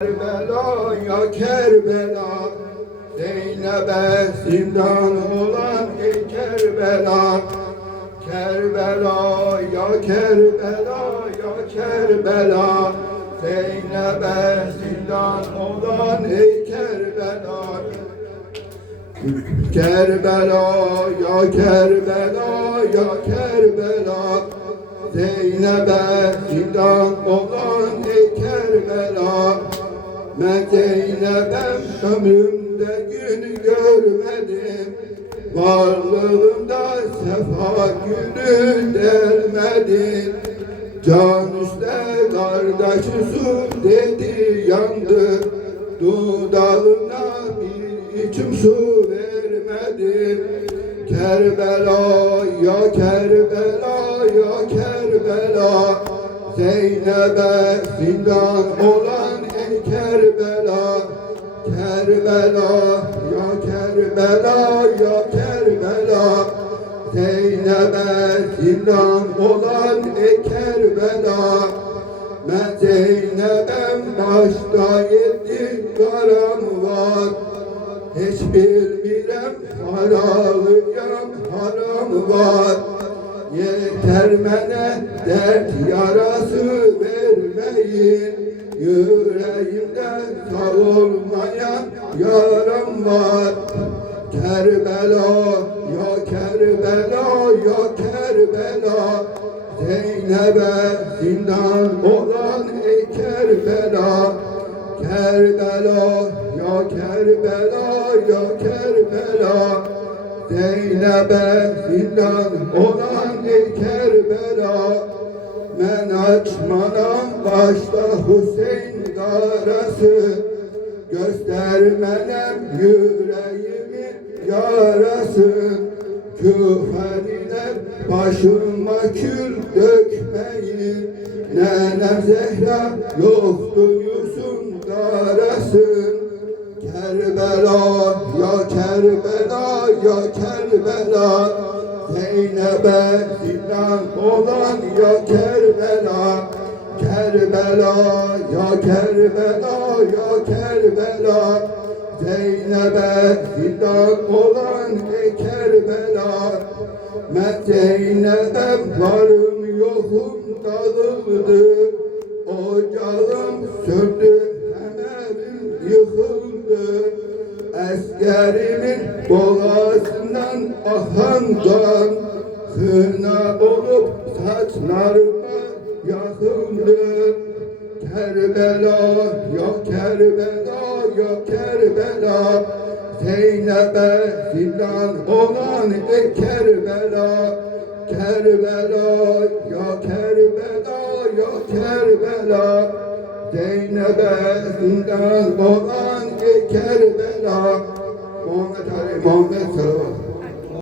Kerbela ya Kerbela. Zeynep'e zindan olan ey Kerbela. Kerbela ya Kerbela. Ya Kerbela Zeynep'e zindan olan ey Kerbela. Kerbela ya Kerbela. Ya Kerbela Zeynep'e zindan olan ey Kerbela Ben Zeynep'em ömrümde gün görmedim. Varlığımda sefa günü dermedim. Can üstte kardeşisin dedi yandı. Dudağına bir içim su vermedim. Kerbela ya Kerbela ya Kerbela. Zeynep'e zindan olan Kerbela ya Kerbela ya Kerbela Zeynep'e zindan olan ey Kerbela Ben Zeynep'em başta yedi karam var. Hiç bilmirem halalıyam haram var. Yeter mene dert yarası vermeyin sağ olmayan yaram var. Kerbela ya Kerbela ya Kerbela. Zeynep'e zindan olan ey Kerbela. Kerbela ya Kerbela ya Kerbela. Zeynep'e zindan olan Darası Göstermenem yüreğimin yarası. Küfediler başıma kül dökmeyin Nenem Zehra yoktu Yusuf darasın Kerbela ya Kerbela ya Kerbela. Zeynep'e zindan olan ya Kerbela Kerbela ya Kerbela ya Kerbela. Zeynep'e zindan olan ey Kerbela. Ben Zeynep'e varım yokum dağıldı Ocağım söndü hemen yıkıldı. Eskerimin boğazından akan kan Hına olup saçlarıma yakıldı Kerbela ya Kerbela ya Kerbela. Zeynep'e zindan olan ey Kerbela. Kerbela ya Kerbela ya Kerbela. Zeynep'e zindan olan ey Kerbela. Muhammed Ali Muhammed Sallallahu